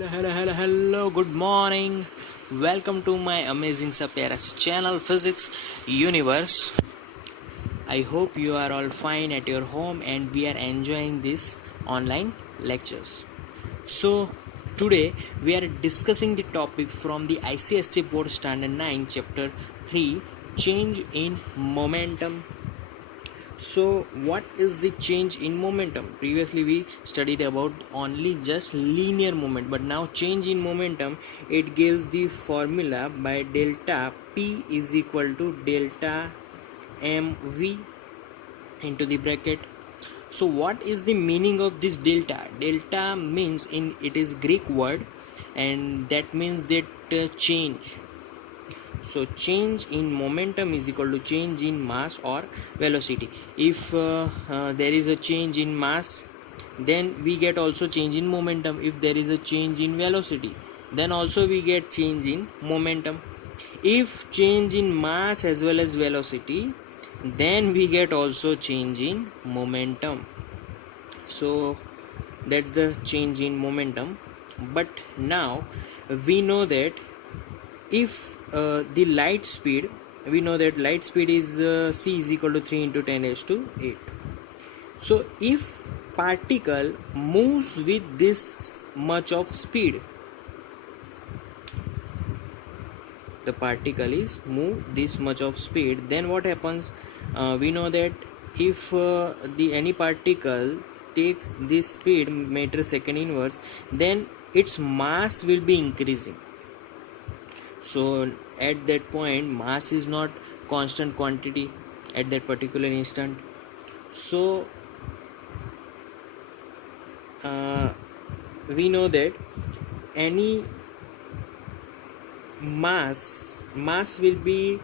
Hello, good morning. Welcome to my amazing Sapieras channel, Physics Universe. I hope you are all fine at your home and we are enjoying this online lectures. So, today we are discussing the topic from the Icse Board Standard 9, Chapter 3, Change in Momentum. So what is the change in momentum? Previously we studied about only just linear movement, but now change in momentum, it gives the formula by delta P is equal to delta mv into the bracket. So what is the meaning of this delta? Delta means it is Greek word, and that means that change. So change in momentum is equal to change in mass or velocity. If there is a change in mass, then we get also change in momentum. If there is a change in velocity, then also we get change in momentum. If change in mass as well as velocity, then we get also change in momentum. So that's the change in momentum. But now we know that if the light speed, we know that light speed is c is equal to 3 into 10 raised to 8. So if particle moves with this much of speed, the particle is move this much of speed, then what happens? We know that if any particle takes this speed meter second inverse, then its mass will be increasing. So at that point mass is not constant quantity at that particular instant. So we know that any mass will be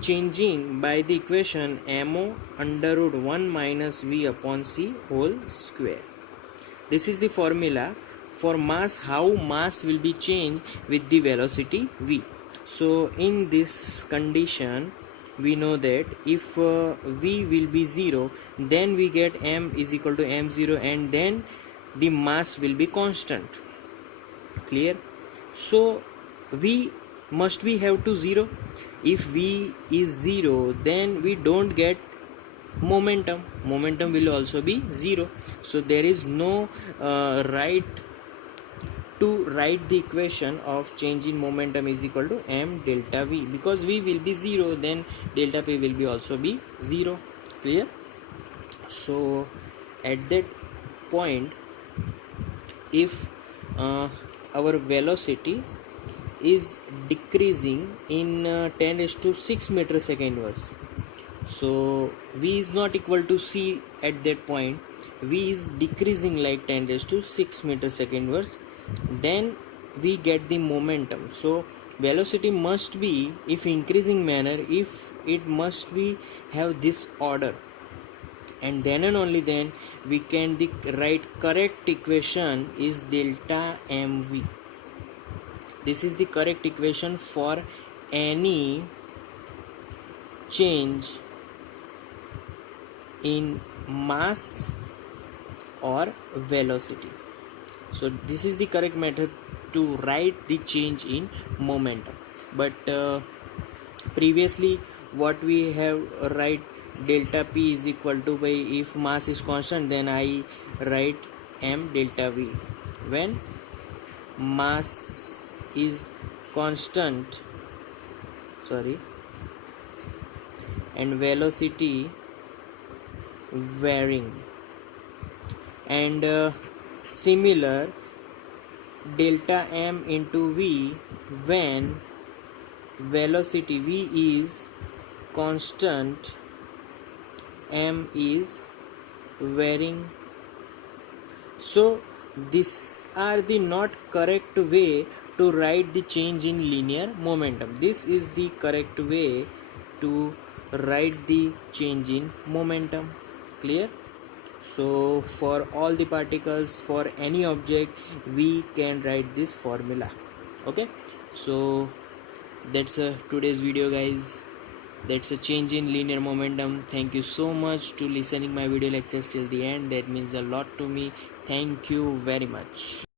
changing by the equation mo under root 1 minus v upon c whole square. This is the formula for mass, how mass will be changed with the velocity v. So in this condition we know that if v will be 0, then we get m is equal to m0, and then the mass will be constant. Clear? So v must we have to 0. If v is 0, then we don't get momentum will also be 0. So there is no right to write the equation of change in momentum is equal to m delta v, because v will be 0, then delta p will be also be 0. Clear? So at that point, if our velocity is decreasing in 10 raised to 6 meter second inverse, so v is not equal to c at that point, v is decreasing like 10 raised to 6 meter second inverse, then we get the momentum. So velocity must be, if increasing manner, if it must be have this order, and then and only then we can the correct equation is delta mv. This is the correct equation for any change in mass or velocity. So this is the correct method to write the change in momentum. But previously what we have write delta p is equal to, by if mass is constant, then I write m delta v. When mass is constant, and velocity varying, and similar delta m into v when velocity v is constant, m is varying. So these are the not correct way to write the change in linear momentum. This is the correct way to write the change in momentum. Clear? So for all the particles, for any object, we can write this formula. Okay, so that's today's video, guys. That's a change in linear momentum. Thank you so much to listening my video lectures till the end. That means a lot to me. Thank you very much.